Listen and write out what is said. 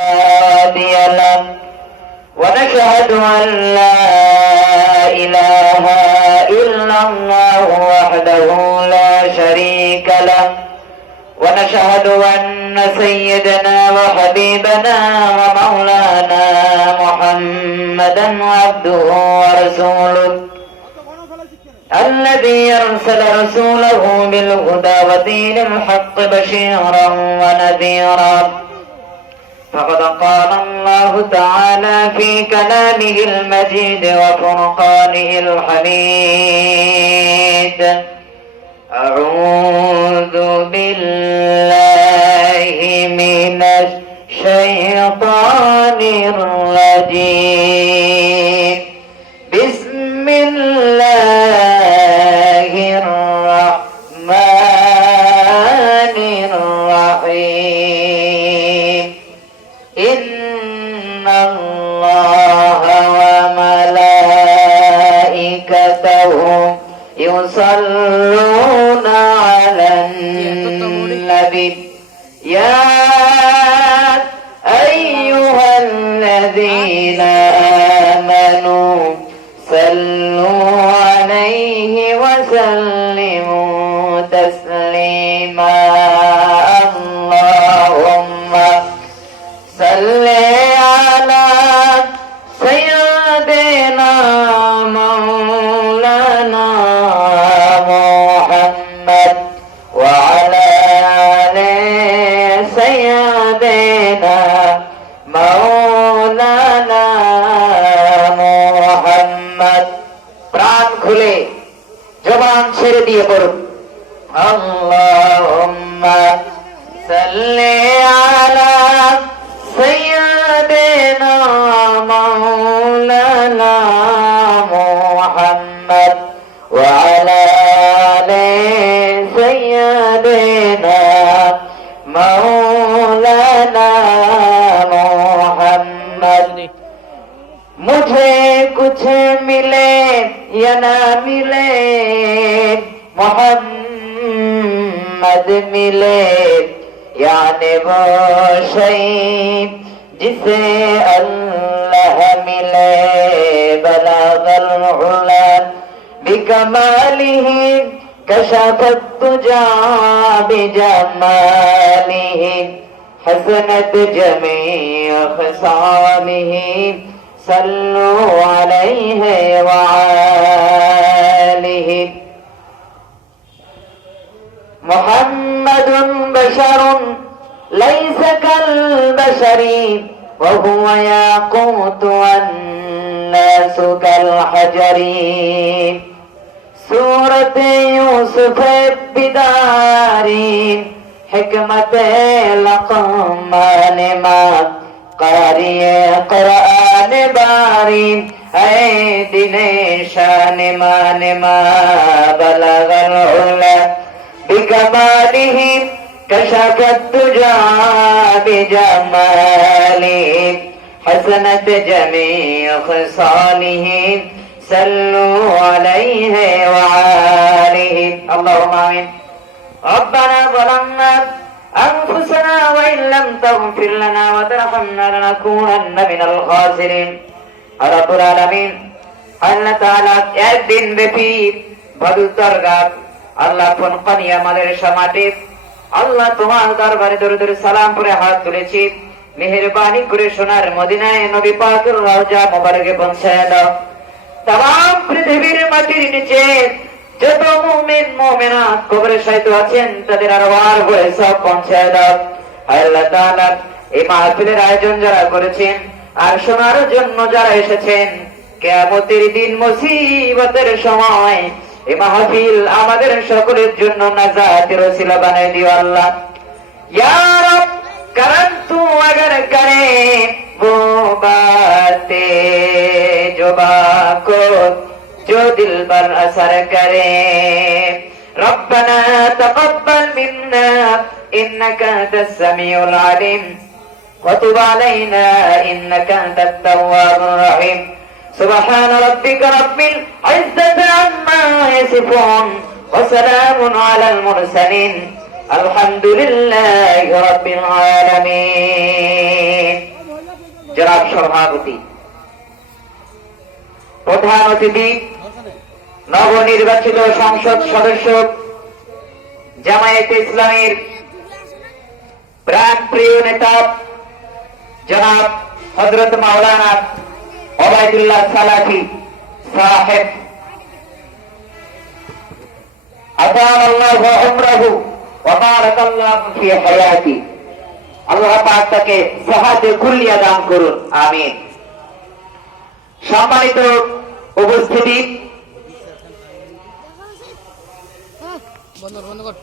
هادي له ونشهد أن لا إله إلا الله وحده لا شريك له ونشهد أن سيدنا وحبيبنا ومولانا محمدا عبده ورسوله الذي أرسل رسوله بالهدى ودين الحق بشيرا ونذيرا فقد قال الله تعالى في كلامه المجيد وفرقانه الحميد أعوذ بالله من الشيطان الرجيم بسم الله الرحمن الرحيم إن الله وملائكته يصلون على النبي يا أيها الذين آمنوا صلوا عليه وسلموا تسليما اللهم صل على سيدنا مولانا محمد وعلى آل سيدنا مولانا محمد প্রাণ খুলে জবান ছেড়ে দিয়ে পড়ুন আল্লাহুম্মা সাল্লি আলা سيدنا مولانا محمد وعلى آل سيدنا مولانا محمد मुझे कुछ मिले या ना मिले मोहम्मद मिले यानी वो शहीद जिसे अल्लाह मिले बलागल उला बिकमालिही कशफत तुजा बिजमालिही हसनत जमीअ खसालिही सल्लु अलैहि व आलिही मुहम्मदुन बशरुन ليس كالبشر وهو ياقوت والناس كالحجر سورة يوسف بداري حكمة لقمان ما قارئ قرآن باري اے دن شان مان ما بلغ العلا بكماله كشف الدجى بجماله حسنت جميع خصاله صلوا عليه وعاله اللهم آمين ربنا ظلمنا أنفسنا وإن لم تغفر لنا وترحمنا لنكونن من الخاسرين رب العالمين আল্লাহ তাআলা একদিন ব্যাপী বদর দরগা আল্লাহ ফুরকানি আমাদের সমাজে আল্লাহ তোমার দরবারে দরুদ সালাম পড়ে হাত তুলেছি মেহেরবানি করে সোনার মদিনায় নবী পাকের রওজা মোবারকে পৌঁছায় দাও तमाम পৃথিবীর মাটির নিচে যত মুমিন মুমিনাত কবরে শায়িত আছেন তাদের আরওয়াহ বলে সব পৌঁছায় দাও আল্লাহ তাআলা এই মাহফিলের আয়োজন যারা করেছেন আর শোনার জন্য যারা এসেছেন কিয়ামতের দিন মুসিবতের সময় এই মাহফিল আমাদের সকলের জন্য নাজাতের ওসিলা বানাই দিও আল্লাহ ইয়া রব करम तू अगर करे वो बातें जो को जो दिल पर असर करे रब्बना तक़ब्बल मिन्ना इन्नका अंतस समीउल अलीम व तुब अलैना इन्नका अंतत तव्वाबुर रहीम سبحان ربك رب العزة عما يصفون وسلام على المرسلين الحمد لله رب العالمين জনাব সভাপতি, প্রধান অতিথি নবনির্বাচিত সংসদ সদস্য জামায়াতে ইসলামীর প্রাণপ্রিয় নেতা জনাব হযরত মাওলানা ওবায়দুল্লাহ সালাফি সাহেব, আতালাল্লাহু উমরাহু ওয়া বারাকাল্লাহু ফি হায়াতি, আল্লাহ পাক তাকে সাহায্য কুল্লিয়া দান করুন, আমিন। সম্মানিত উপস্থিতি, বন্ধ কর